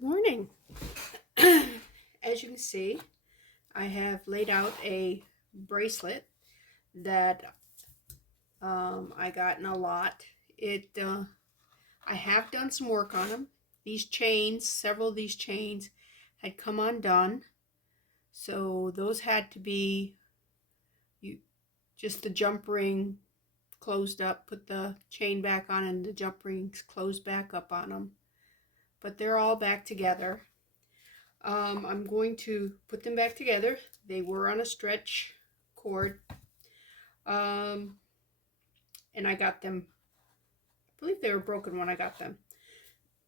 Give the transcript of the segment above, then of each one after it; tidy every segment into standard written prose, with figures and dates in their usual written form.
Good morning. As you can see, I have laid out a bracelet that I got in a lot. I have done some work on them. These chains, several of these chains had come undone, so those had to be just the jump ring closed up, put the chain back on, and the jump rings closed back up on them. But they're all back together. I'm going to put them back together. They were on a stretch cord. And I got them, I believe they were broken when I got them.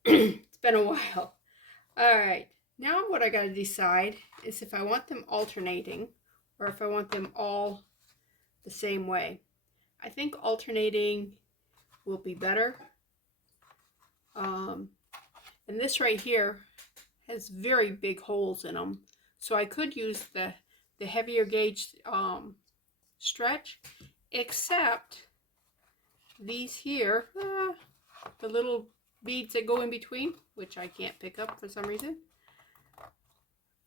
It's been a while. All right, now what I got to decide is if I want them alternating or if I want them all the same way. I think alternating will be better. And this right here has very big holes in them, so I could use the heavier gauge stretch, except these here, the little beads that go in between, which I can't pick up for some reason.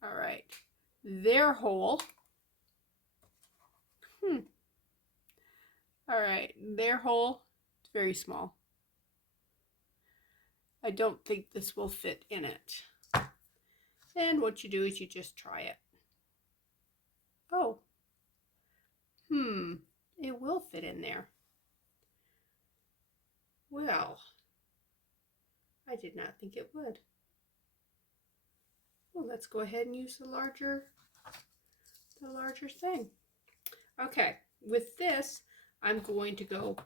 All right, their hole. All right, their hole is very small. I don't think this will fit in it. And what you do is you just try it. Oh, it will fit in there. Well, I did not think it would. Well, let's go ahead and use the larger thing. Okay, with this, I'm going to go,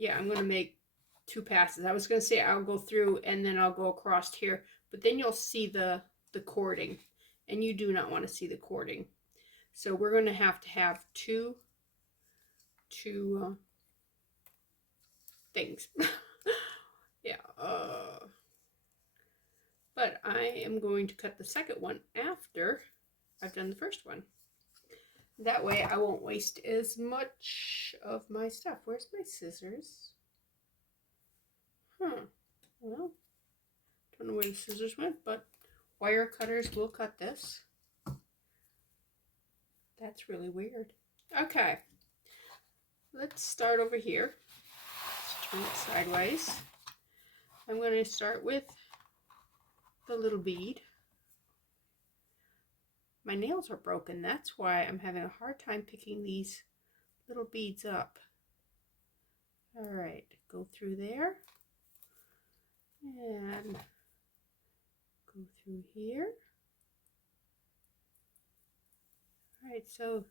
I'm going to make 2 passes. I was going to say I'll go through and then I'll go across here, but then you'll see the cording, and you do not want to see the cording. So we're going to have two things. But I am going to cut the second one after I've done the first one. That way I won't waste as much of my stuff. Where's my scissors? Well, don't know where the scissors went, but wire cutters will cut this. That's really weird. Okay, let's start over here. Let's turn it sideways. I'm going to start with the little bead. My nails are broken. That's why I'm having a hard time picking these little beads up. All right, go through there and go through here. All right, so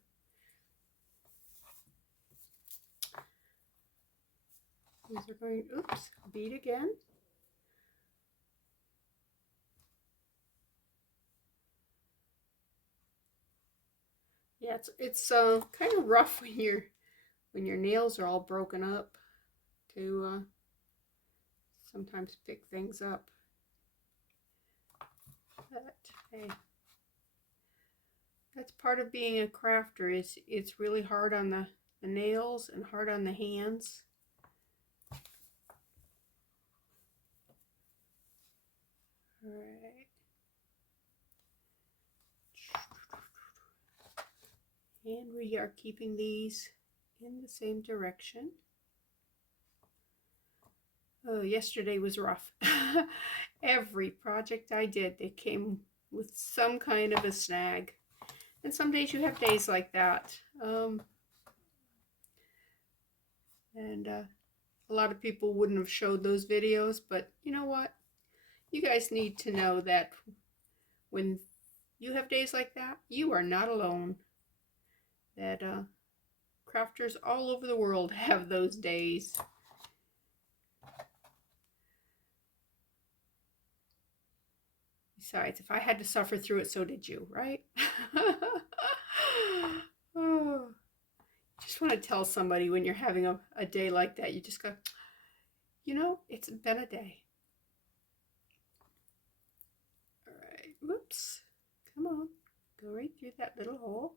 these are going, bead again. Yeah, it's kind of rough when your nails are all broken up to sometimes pick things up. But hey, that's part of being a crafter. It's really hard on the nails and hard on the hands. All right. And we are keeping these in the same direction. Oh, yesterday was rough. Every project I did, they came with some kind of a snag. And some days you have days like that. And a lot of people wouldn't have showed those videos, but you know what? You guys need to know that when you have days like that, you are not alone. That crafters all over the world have those days. Besides, if I had to suffer through it, so did you, right? Oh, just want to tell somebody when you're having a day like that, you just go, you know, it's been a day. All right, whoops. Come on, go right through that little hole.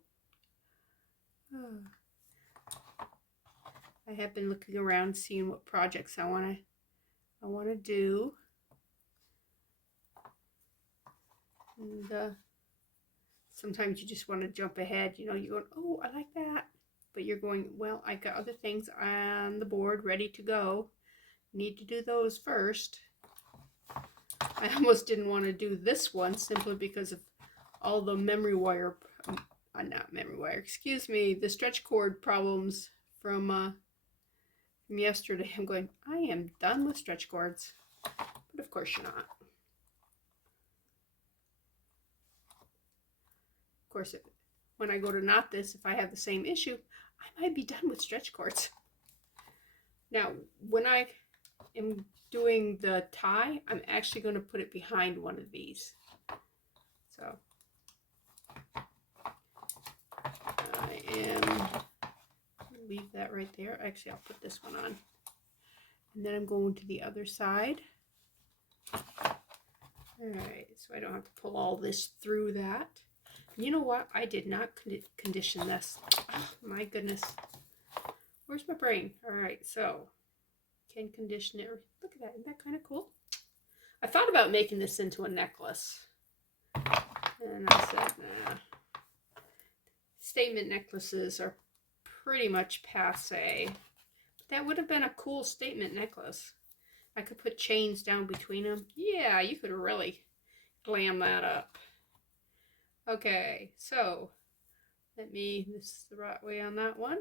I have been looking around seeing what projects I want to I want to do. And sometimes you just want to jump ahead. You know, you're going, oh, I like that. But you're going, well, I got other things on the board ready to go. Need to do those first. I almost didn't want to do this one simply because of all the memory wire, not memory wire, excuse me, the stretch cord problems from yesterday. I'm going, I am done with stretch cords. But of course you're not. Of course, when I go to knot this, if I have the same issue, I might be done with stretch cords. Now, when I am doing the tie, I'm actually going to put it behind one of these. So I am leave that right there. Actually, I'll put this one on, and then I'm going to the other side. All right, so I don't have to pull all this through that. You know what? I did not condition this. Oh, my goodness. Where's my brain? All right, so can condition it. Look at that. Isn't that kind of cool? I thought about making this into a necklace. And I said, nah. Statement necklaces are pretty much passe. But that would have been a cool statement necklace. I could put chains down between them. Yeah, you could really glam that up. Okay, so this is the right way on that one.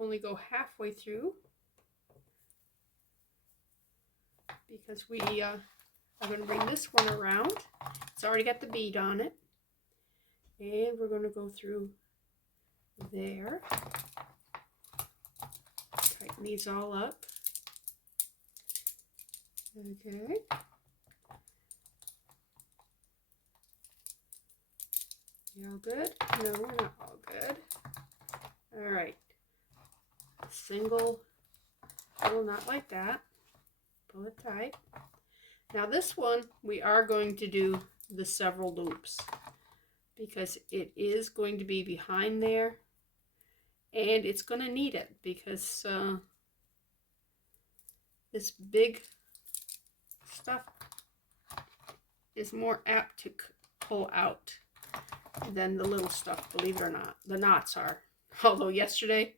Only go halfway through because we are going to bring this one around. It's already got the bead on it. And we're going to go through there. Tighten these all up. Okay. You all good? No, we're not all good. All right. Single, not like that. Pull it tight. Now this one, we are going to do the several loops because it is going to be behind there and it's going to need it because this big stuff is more apt to pull out than the little stuff, believe it or not. The knots are. Although yesterday,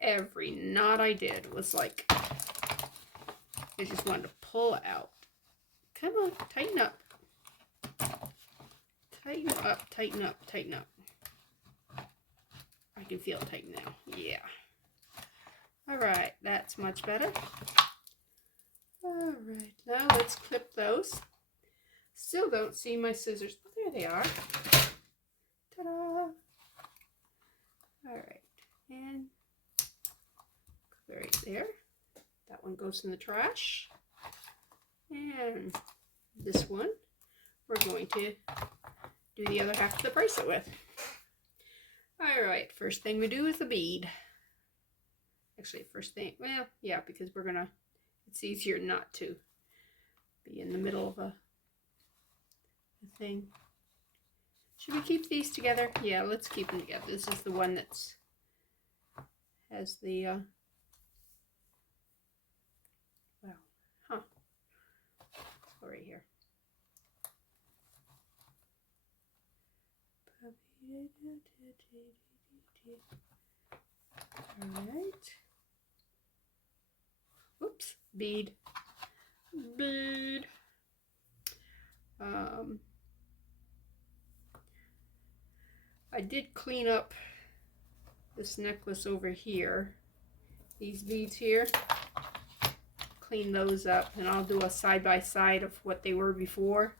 every knot I did was like, I just wanted to pull out. Come on, tighten up. Tighten up, tighten up, tighten up. I can feel it tighten now. Yeah. All right, that's much better. All right, now let's clip those. Still don't see my scissors. Oh, there they are. Ta-da! All right, and right there. That one goes in the trash. And this one, we're going to do the other half of the bracelet with. All right, first thing we do is the bead. Actually, first thing, well, yeah, because we're gonna, it's easier not to be in the middle of a thing. Should we keep these together? Yeah, let's keep them together. This is the one that's has the, well, huh, go right here. All right. Oops, bead. Bead. I did clean up this necklace over here. These beads here. Clean those up, and I'll do a side by side of what they were before.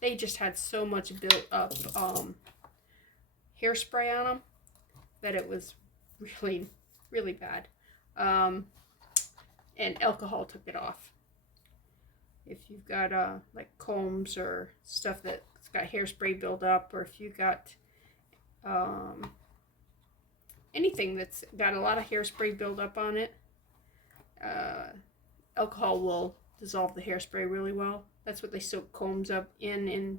They just had so much built up hairspray on them that it was really, really bad. And alcohol took it off. If you've got like combs or stuff that's got hairspray built up, or if you've got anything that's got a lot of hairspray built up on it, alcohol will dissolve the hairspray really well. That's what they soak combs up in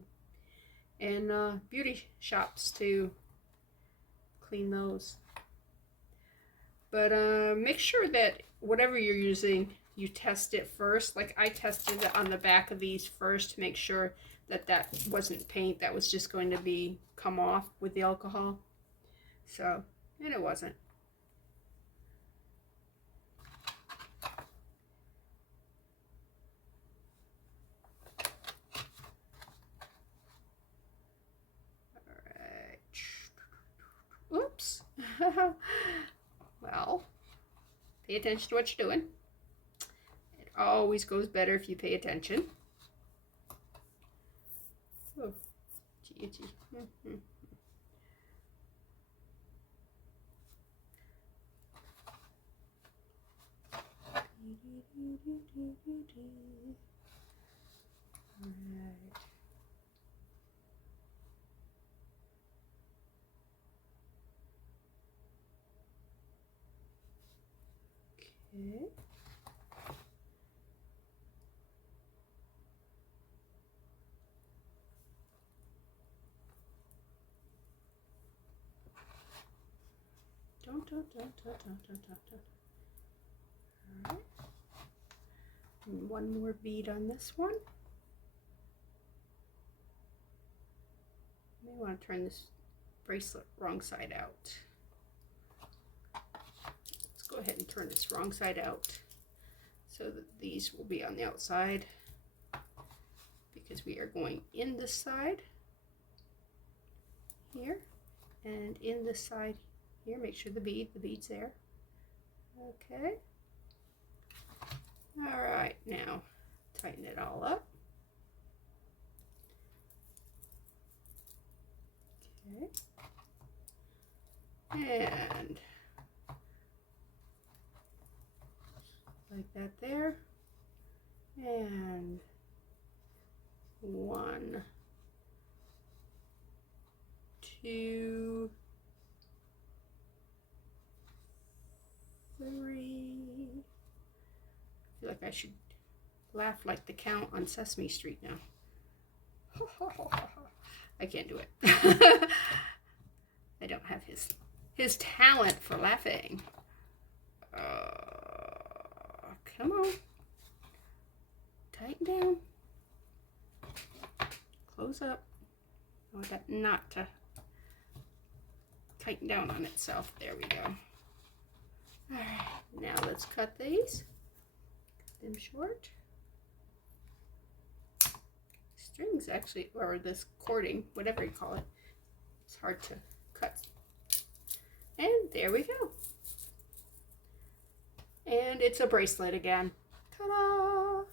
beauty shops to clean those. But make sure that whatever you're using you test it first. Like I tested it on the back of these first to make sure that that wasn't paint that was just going to be come off with the alcohol. So, and it wasn't. Oops. Well, pay attention to what you're doing. It always goes better if you pay attention. Oh, gee, gee. Right. Okay. Don't. All right. And one more bead on this one. I may want to turn this bracelet wrong side out. Let's go ahead and turn this wrong side out so that these will be on the outside, because we are going in this side here and in this side here. Make sure the bead's there. Okay. All right, now tighten it all up. Okay. And like that there. And 1, 2, 3. I feel like I should laugh like the Count on Sesame Street now. I can't do it. I don't have his talent for laughing. Come on. Tighten down. Close up. I want that knot to tighten down on itself. There we go. Alright, now let's cut these. Cut them short. Strings actually, or this cording, whatever you call it, it's hard to cut. And there we go. And it's a bracelet again. Ta-da!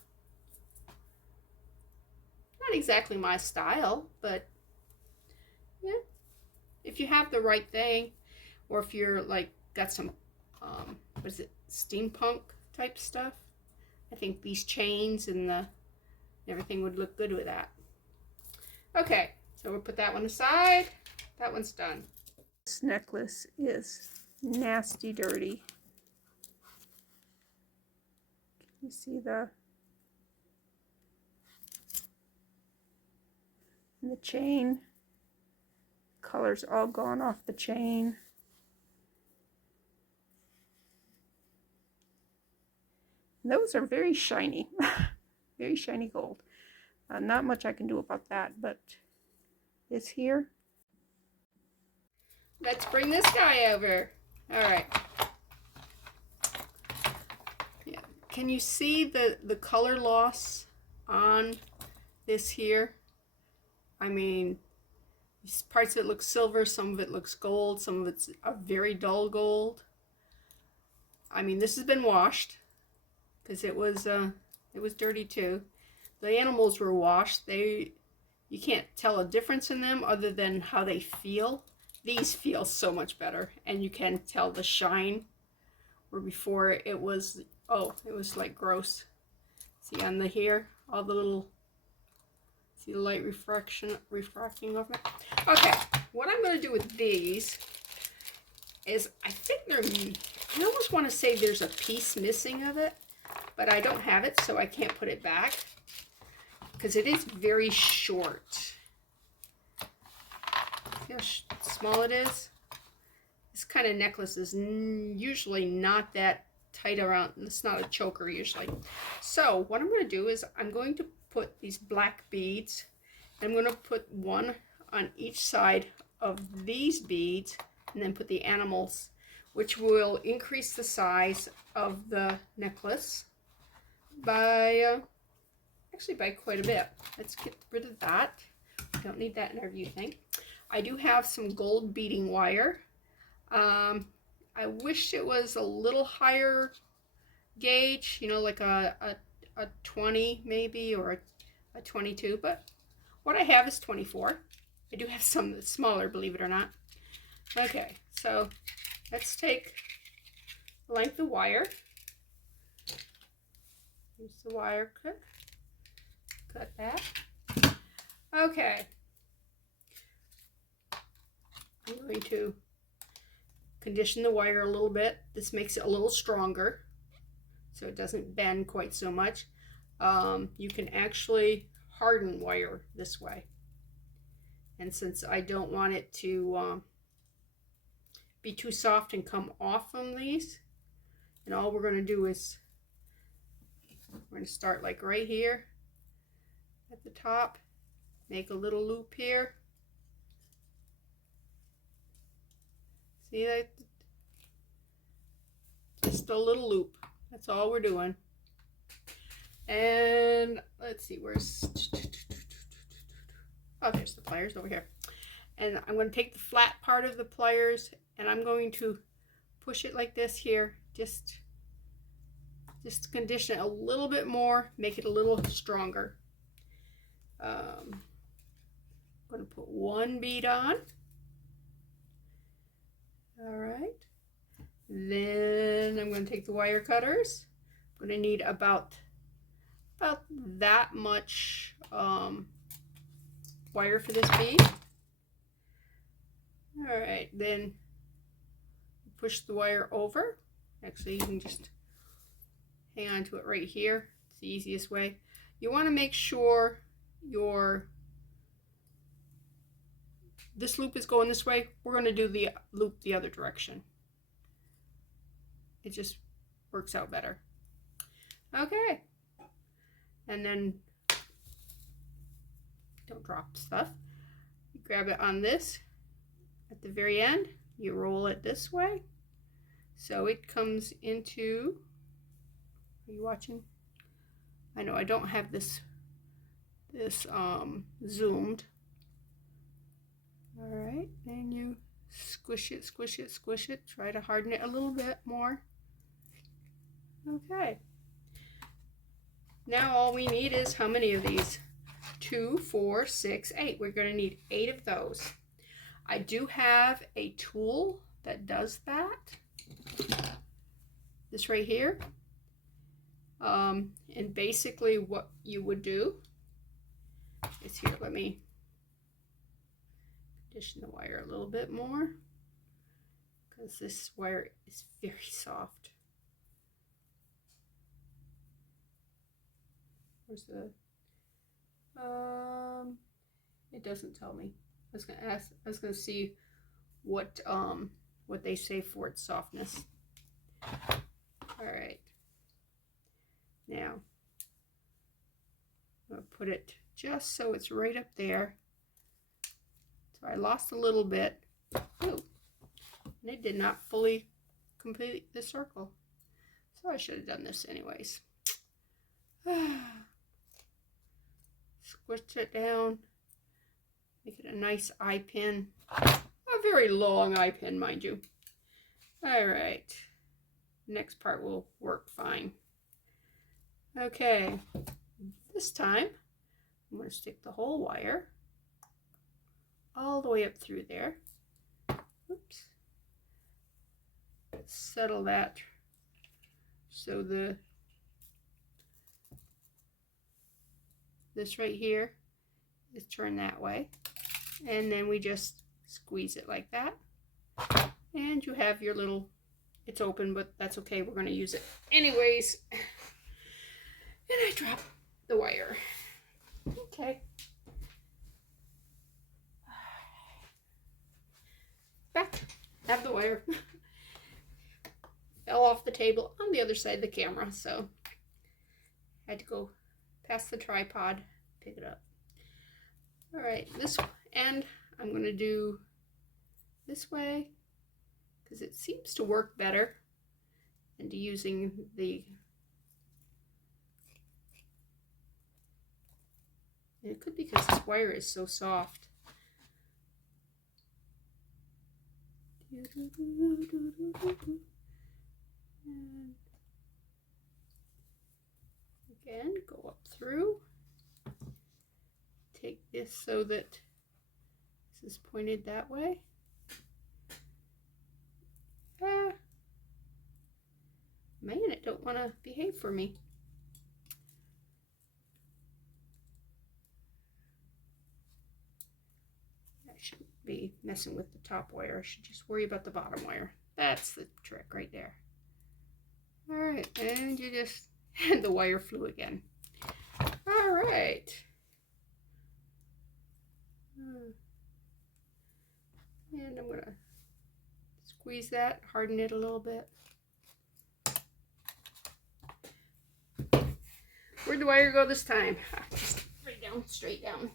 Not exactly my style, but yeah, if you have the right thing, or if you're like got some what is it, steampunk type stuff, I think these chains and everything would look good with that. Okay, so we'll put that one aside. That one's done. This necklace is nasty dirty. Can you see the chain? Color's all gone off the chain. And those are very shiny. Very shiny gold. Not much I can do about that, but this here. Let's bring this guy over. All right. Yeah. Can you see the color loss on this here? I mean, parts of it look silver, some of it looks gold, some of it's a very dull gold. I mean, this has been washed because it was dirty too. The animals were washed. You can't tell a difference in them other than how they feel. These feel so much better, and you can tell the shine, where before it was, oh, it was like gross. See on the here, all the little, see the light refracting off it. Okay, what I'm going to do with these is, I think I almost want to say there's a piece missing of it, but I don't have it, so I can't put it back, because it is very short. See how small it is? This kind of necklace is usually not that tight around. It's not a choker usually. So what I'm going to do is I'm going to put these black beads. I'm going to put one on each side of these beads and then put the animals, which will increase the size of the necklace by actually by quite a bit. Let's get rid of that. Don't need that in our view thing. I do have some gold beading wire. I wish it was a little higher gauge, you know, like a 20 maybe, or a 22, but what I have is 24. I do have some that's smaller, believe it or not. Okay, so let's take the length of wire. Use the wire cut. Cut that. Okay. I'm going to condition the wire a little bit. This makes it a little stronger so it doesn't bend quite so much. You can actually harden wire this way. And since I don't want it to be too soft and come off from these, and all we're going to do is we're going to start like right here at the top, make a little loop here. See that? Just a little loop. That's all we're doing. And let's see, where's... Oh, there's the pliers over here. And I'm going to take the flat part of the pliers and I'm going to push it like this here. Just condition it a little bit more, make it a little stronger. I'm going to put one bead on. All right. Then I'm going to take the wire cutters. I'm going to need about that much wire for this bead. All right, then push the wire over. Actually, you can just hang on to it right here. It's the easiest way. You want to make sure this loop is going this way. We're going to do the loop the other direction. It just works out better. Okay. And then don't drop stuff. You grab it on this at the very end. You roll it this way so it comes into... Are you watching? I know I don't have this zoomed. All right, then you squish it, squish it, squish it. Try to harden it a little bit more. Okay. Now all we need is how many of these? 2, 4, 6, 8. We're going to need 8 of those. I do have a tool that does that. This right here. And basically what you would do is here, let me condition the wire a little bit more because this wire is very soft. Where's the it doesn't tell me. I was gonna see what they say for its softness. All right. Now I'm gonna put it just so it's right up there. So I lost a little bit. Ooh, and it did not fully complete the circle. So I should have done this anyways. Squish it down. Make it a nice eye pin. A very long eye pin, mind you. All right. Next part will work fine. Okay. This time, I'm going to stick the whole wire all the way up through there. Oops. Let's settle that so this right here is turned that way, and then we just squeeze it like that, and you have your little, it's open, but that's okay, we're going to use it anyways. And I drop the wire. Okay. Back. Have the wire. fell off the table on the other side of the camera, so I had to go past the tripod, pick it up. All right, this end I'm going to do this way because it seems to work better than using the, and it could be because this wire is so soft. And again, go up through. Take this so that this is pointed that way. Ah, man, it don't want to behave for me. I shouldn't be messing with the top wire. I should just worry about the bottom wire. That's the trick right there. All right, and you just, and the wire flew again. All right. And I'm gonna squeeze that, harden it a little bit. Where'd the wire go this time? Just right down, straight down.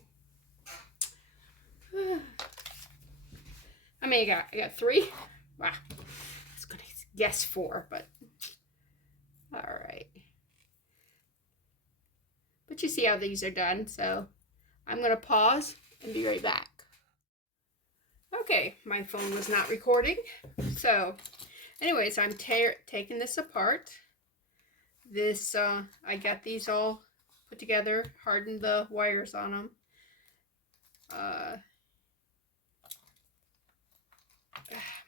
How many I got 3? Wow. I was gonna guess 4, but all right. But you see how these are done, so I'm gonna pause and be right back. Okay, my phone was not recording, so anyways, I'm taking this apart. This, I got these all put together, hardened the wires on them.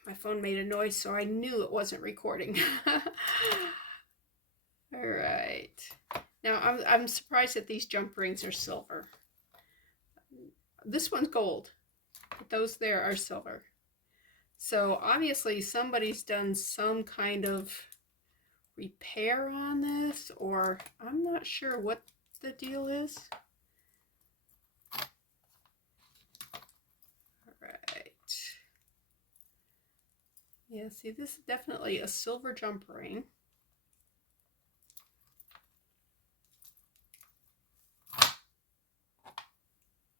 My phone made a noise, so I knew it wasn't recording. All right. Now, I'm surprised that these jump rings are silver. This one's gold, but those there are silver. So obviously somebody's done some kind of repair on this, or I'm not sure what the deal is. All right. Yeah, see, this is definitely a silver jump ring.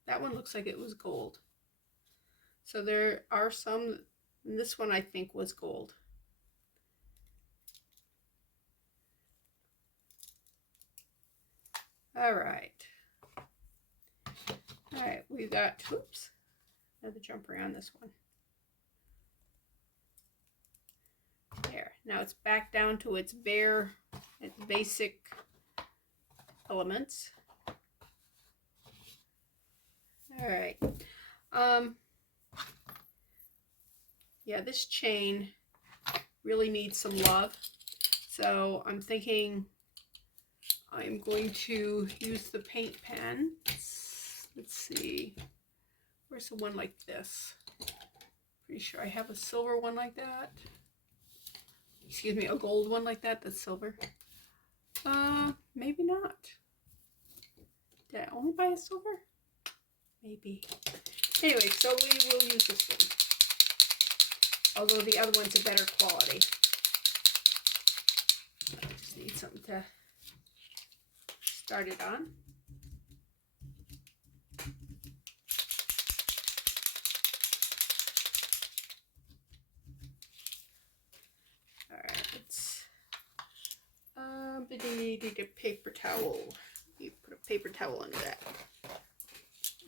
That one looks like it was gold. So there are some, this one I think was gold. All right. All right, we've got, oops, another jump ring on this one. There, now it's back down to its bare, its basic elements. All right. Yeah, this chain really needs some love. So I'm thinking I'm going to use the paint pen. Let's see. Where's the one like this? Pretty sure I have a silver one like that. Excuse me, a gold one like that that's silver. Maybe not. Did I only buy a silver? Maybe. Anyway, so we will use this one. Although the other one's a better quality. I just need something to start it on. Alright, let's need a paper towel. You put a paper towel under that.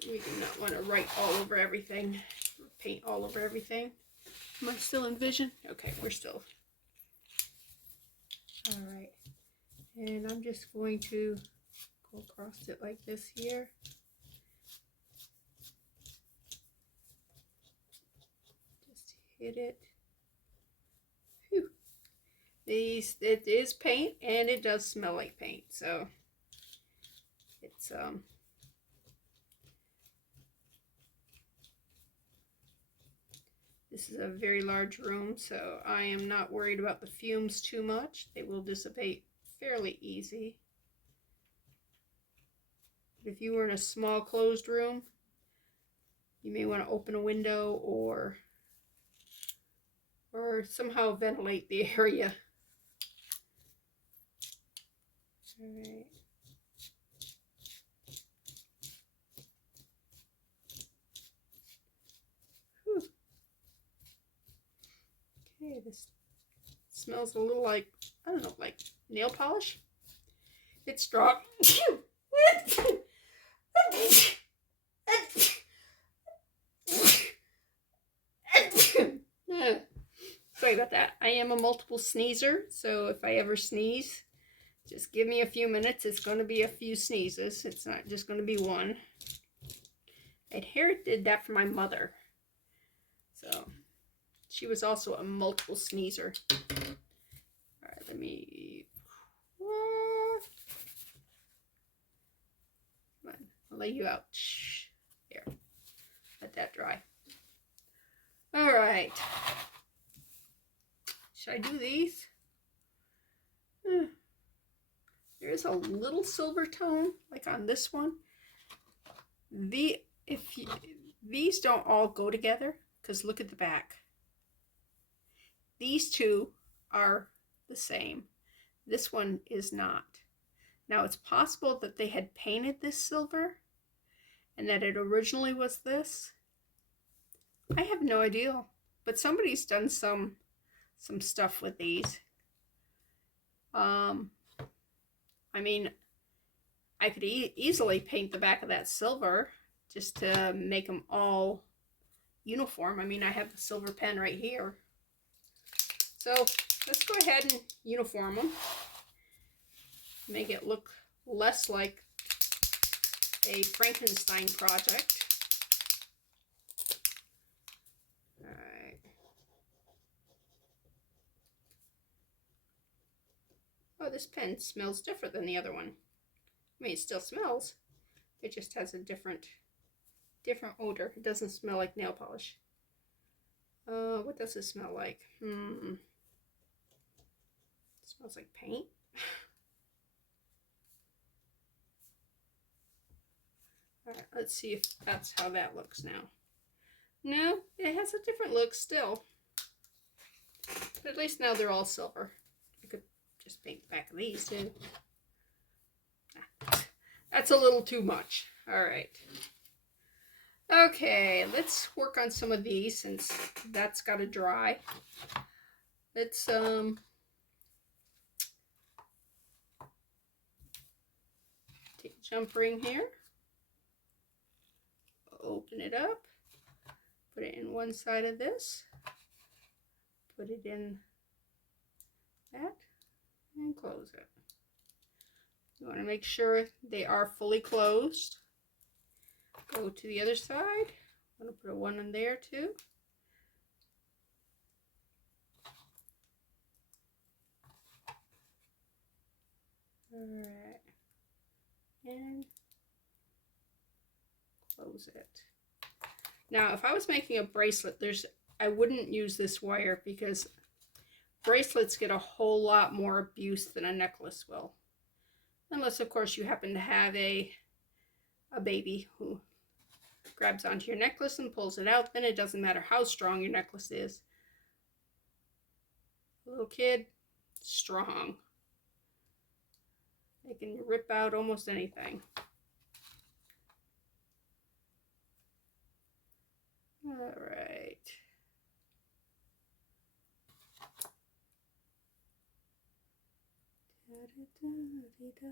We do not want to write all over everything, paint all over everything. Am I still in vision? Okay, we're still. All right, and I'm just going to go across it like this here. Just hit it. Whew. It is paint, and it does smell like paint, so it's this is a very large room, so I am not worried about the fumes too much. They will dissipate fairly easy. But if you were in a small closed room, you may want to open a window or somehow ventilate the area All right. Whew. Okay, this smells a little like, I don't know, like nail polish. It's strong. Sorry about that. I am a multiple sneezer, so if I ever sneeze, just give me a few minutes. It's going to be a few sneezes. It's not just going to be one. I inherited that from my mother. So she was also a multiple sneezer. All right, let me... Come on, I'll lay you out. Shh. Here, let that dry. All right. Should I do these? There is a little silver tone, like on this one. These don't all go together, because look at the back. These two are the same. This one is not. Now it's possible that they had painted this silver and that it originally was this. I have no idea, but somebody's done some stuff with these. I mean, I could easily paint the back of that silver just to make them all uniform. I mean, I have the silver pen right here. So let's go ahead and uniform them. Make it look less like a Frankenstein project. All right. Oh, this pen smells different than the other one. I mean, it still smells. It just has a different odor. It doesn't smell like nail polish. What does it smell like? It smells like paint. All right, let's see if that's how that looks now. No, it has a different look still. But at least now they're all silver. I could just paint the back of these too. That's a little too much. All right. Okay, let's work on some of these since that's got to dry. Let's take a jump ring here. Open it up. Put it in one side of this. Put it in that and close it. You want to make sure they are fully closed. Go to the other side. I'm going to put one in there too. Alright. And close it. Now, if I was making a bracelet, I wouldn't use this wire because bracelets get a whole lot more abuse than a necklace will. Unless, of course, you happen to have a baby who grabs onto your necklace and pulls it out, then it doesn't matter how strong your necklace is. A little kid, strong. They can rip out almost anything. All right. Da-da-da-da-da.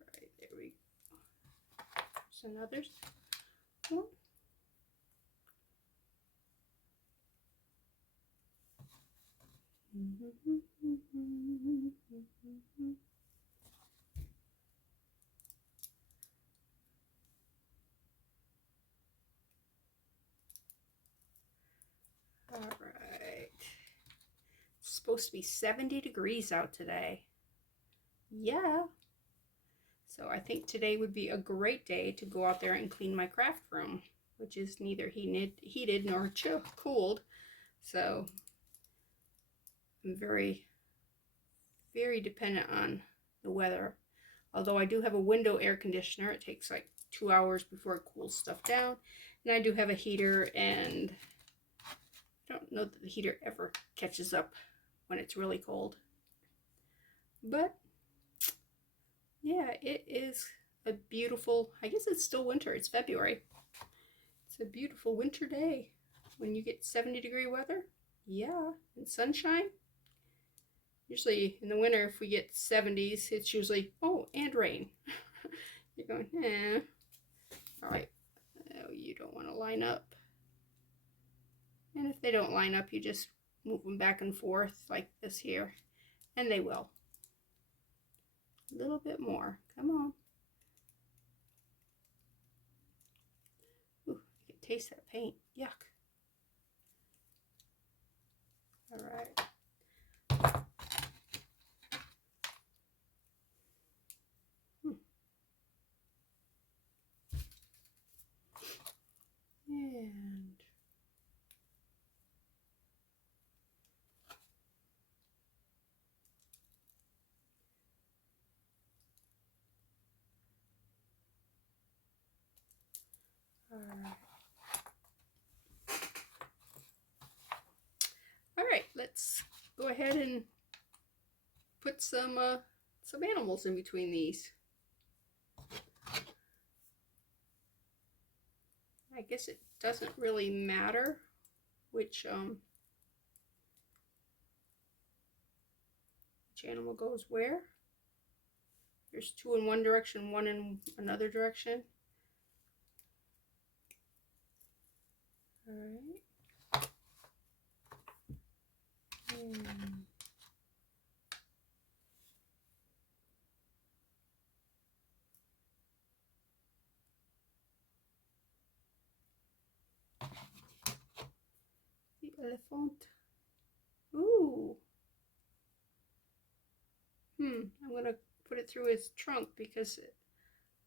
Right, there we go. There's another one. All right. It's supposed to be 70 degrees out today. Yeah. So I think today would be a great day to go out there and clean my craft room, which is neither heated nor cooled. So I'm very, very dependent on the weather. Although I do have a window air conditioner, it takes like 2 hours before it cools stuff down. And I do have a heater, and I don't know that the heater ever catches up when it's really cold. But yeah, it is a beautiful, I guess it's still winter, it's February. It's a beautiful winter day when you get 70-degree weather. Yeah, and sunshine. Usually in the winter, if we get 70s, it's usually, oh, and rain. You're going, eh. All right, oh, you don't want to line up. And if they don't line up, you just move them back and forth like this here, and they will. A little bit more, come on. Ooh, I can taste that paint, yuck. All right. And all right, let's go ahead and put some animals in between these. I guess it doesn't really matter which animal goes where. There's 2 in one direction, 1 in another direction. All right. The elephant. Ooh. I'm gonna put it through his trunk because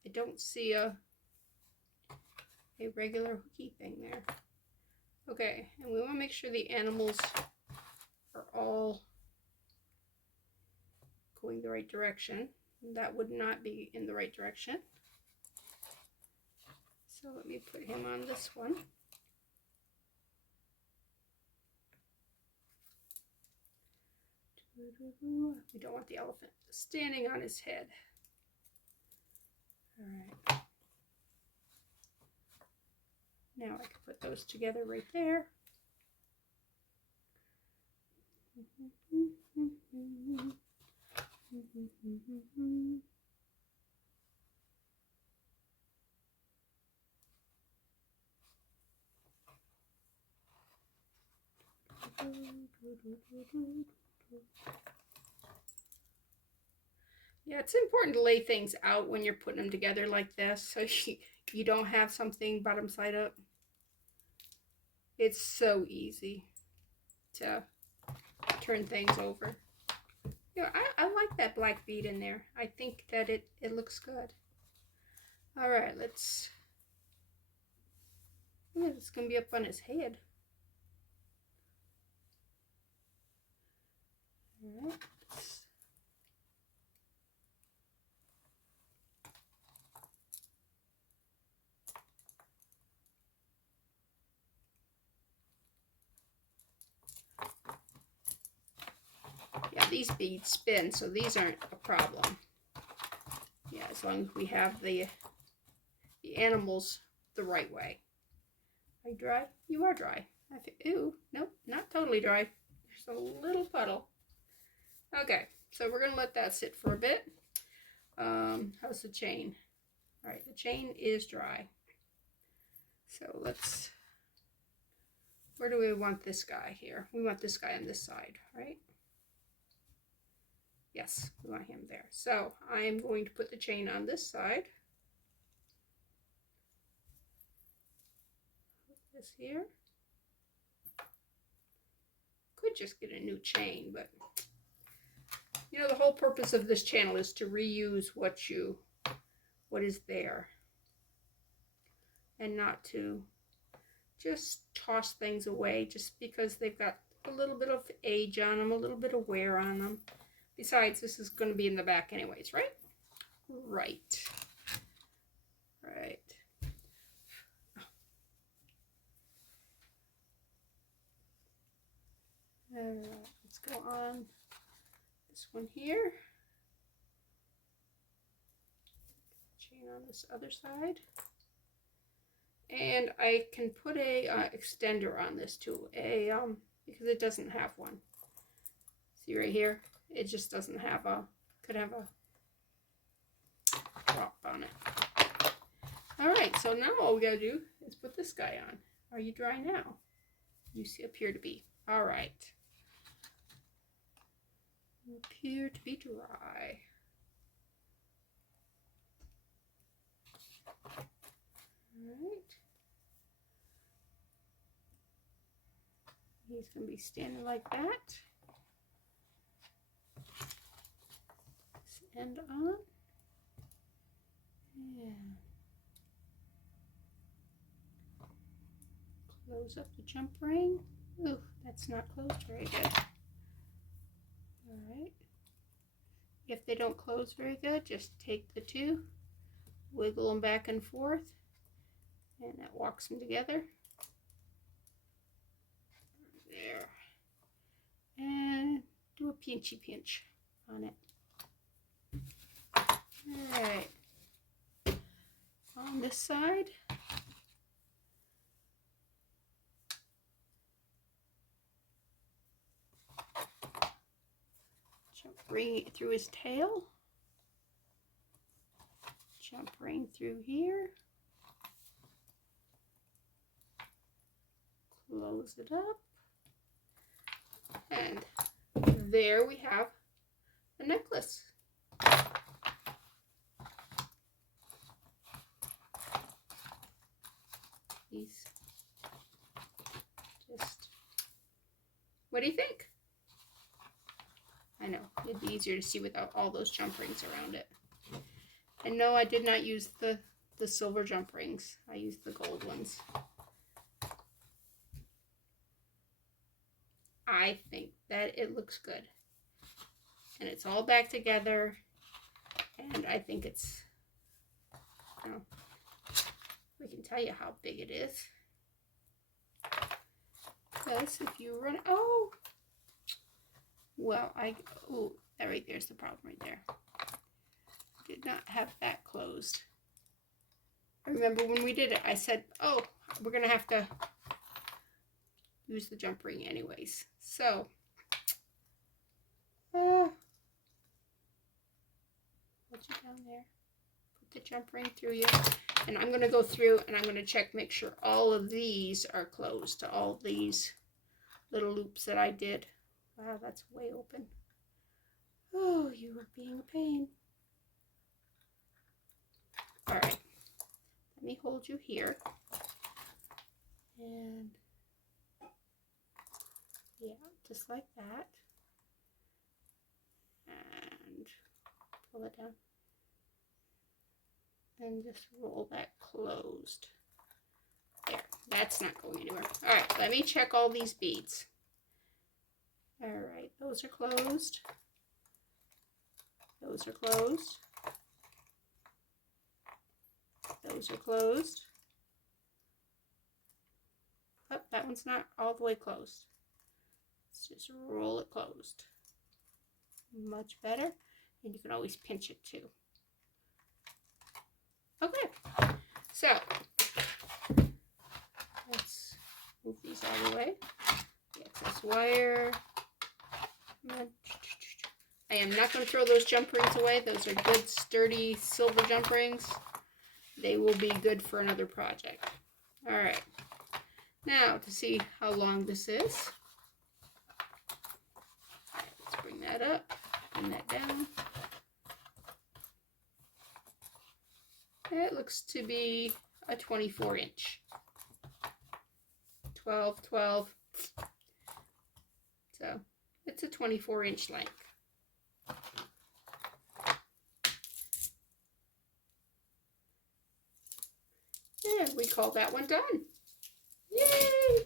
I don't see a regular hooky thing there. Okay, and we want to make sure the animals are all going the right direction. That would not be in the right direction. So let me put him on this one. We don't want the elephant standing on his head. All right. Now I can put those together right there. Yeah, it's important to lay things out when you're putting them together like this, so you don't have something bottom side up. It's so easy to turn things over. You know, I like that black bead in there. I think that it looks good. All right, let's. Ooh, it's gonna be up on his head. All right. Yeah, these beads spin, so these aren't a problem. Yeah, as long as we have the animals the right way. Are you dry? You are dry. Ooh, nope, not totally dry. There's a little puddle. Okay, so we're gonna let that sit for a bit. How's the chain? All right, the chain is dry. So let's, where do we want this guy here? We want this guy on this side, right? Yes, we want him there. So I'm going to put the chain on this side. This here. Could just get a new chain, but you know, the whole purpose of this channel is to reuse what is there, and not to just toss things away just because they've got a little bit of age on them, a little bit of wear on them. Besides, this is going to be in the back anyways, right? Right. Right. Let's go on this one here. Chain on this other side. And I can put a extender on this too, because it doesn't have one. See right here? It just doesn't have could have a drop on it. Alright, so now all we gotta do is put this guy on. Are you dry now? You appear to be. Alright. You appear to be dry. Alright. He's going to be standing like that. This end on. And close up the jump ring. Ooh, that's not closed very good. Alright. If they don't close very good, just take the two, wiggle them back and forth, and that walks them together. There. And do a pinchy pinch on it. Alright. On this side. Jump ring through his tail. Jump ring through here. Close it up. And there we have a necklace. These just, what do you think? I know, it'd be easier to see without all those jump rings around it. And no, I did not use the silver jump rings. I used the gold ones. I think that it looks good. And it's all back together. And I think it's, you know, we can tell you how big it is. Because if you run, oh, well, oh, that right there's the problem right there. Did not have that closed. I remember when we did it, I said, oh, we're going to have to use the jump ring anyways. So, put you down there. Put the jump ring through you. And I'm going to go through and I'm going to check, make sure all of these are closed. All these little loops that I did. Wow, that's way open. Oh, you are being a pain. All right. Let me hold you here. And yeah, just like that. And pull it down. And just roll that closed. There, that's not going anywhere. All right, let me check all these beads. All right, those are closed. Those are closed. Those are closed. Oh, that one's not all the way closed. Let's just roll it closed. Much better. And you can always pinch it too. Okay, so let's move these out of the way. The excess wire. I am not going to throw those jump rings away. Those are good, sturdy silver jump rings. They will be good for another project. All right. Now, to see how long this is. All right, let's bring that up, bring that down. It looks to be a 24-inch. 12, 12. So, it's a 24-inch length. And we call that one done. Yay!